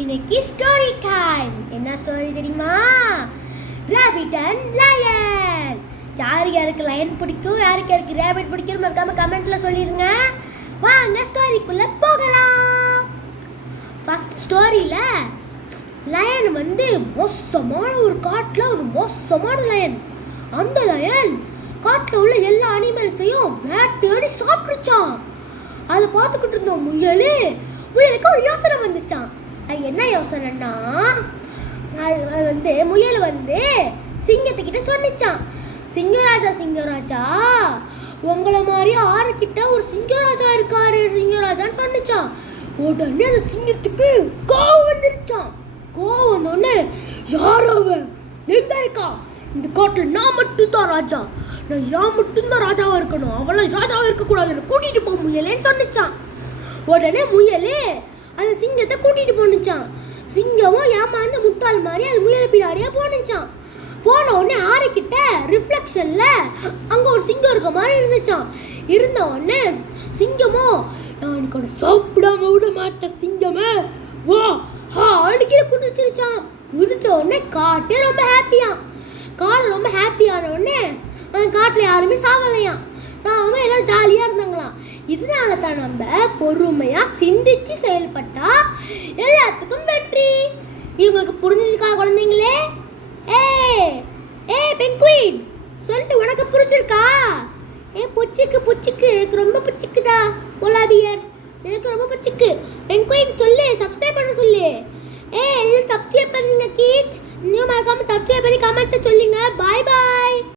இன்னைக்கு story time. என்ன story தெரியுமா? Rabbit and lion. யாருக்கு லயன் பிடிக்கும், யாருக்கு ரேபிட் பிடிக்கும் மறக்காம கமெண்ட்ல சொல்லிடுங்க. வாங்க ஸ்டோரிக்குள்ள போகலாம். ஃபர்ஸ்ட் ஸ்டோரியில லயன் மோசமான ஒரு காட்டில் ஒரு மோசமான லயன். அந்த லயன் காட்டில் உள்ள எல்லா அனிமல்ஸையும் வேட்டையாடி சாப்பிடுச்சான். அதை பார்த்துக்கிட்டு இருந்த முயலுக்கு ஒரு யோசனை வந்துச்சான். அது என்ன யோசனைன்னா, முயல் சிங்கத்துக்கிட்ட சொன்னிச்சான், சிங்கராஜா உங்களை மாதிரி ஆறுகிட்ட ஒரு சிங்கராஜா இருக்காரு சிங்கராஜான்னு சொன்னிச்சான். உடனே அந்த சிங்கத்துக்கு கோவம் வந்துருச்சான். கோவம் வந்தோடனே, யார் அவன், எங்க இருக்கா, இந்த காட்டில் நான் மட்டும்தான் ராஜா, நான் மட்டும்தான் ராஜாவா இருக்கணும், அவளை ராஜாவா இருக்கக்கூடாதுன்னு கூட்டிட்டு போ முயலேன்னு சொன்னிச்சான். உடனே முயலே அந்த சிங்கத்தை கூட்டிட்டு போனுச்சான். சிங்கமும் ஏமாந்த முட்டாள் மாதிரி அது முயல் பின்னாடியே போனுச்சான். போன உடனே ஆறுகிட்ட ரிஃப்ளெக்ஷன்ல அங்க ஒரு சிங்கம் இருக்க மாதிரி இருந்துச்சான். இருந்த உடனே சிங்கமோ, நான் உன்னை சாப்பிடாம விட மாட்டேன் சிங்கமே வா அடிக்கிற குதிச்சிருச்சான். குதிச்ச உடனே காட்டே ரொம்ப ஹாப்பியான உடனே காட்டுல யாருமே சாவலையாம். சாவாம எல்லாரும் ஜாலியா இருந்தாங்களாம். இதனால தான் நம்ம பொறுமையா சிந்திச்சு செயல்பட்டா எல்லாத்துக்கும் வெற்றி. இவங்களுக்கு புரிஞ்சிருக்கா குழந்தைங்களே? ஏ பென்குயின் சொல்லிட்டு உனக்கு புரிஞ்சிருக்கா? புச்சிக்கு எனக்கு ரொம்ப புச்சிக்குதா போலாபியர், எனக்கு ரொம்ப புச்சிக்கு. பென்குயின் சொல்லு, சப்ஸ்கிரைப் பண்ண சொல்லு. சப்ஸ்கிரைப் பண்ணுங்க கிட்ஸ். இன்னும் மறக்காம சப்ஸ்கிரைப் பண்ணி கமெண்ட்ல சொல்லுங்க. பாய் பாய்.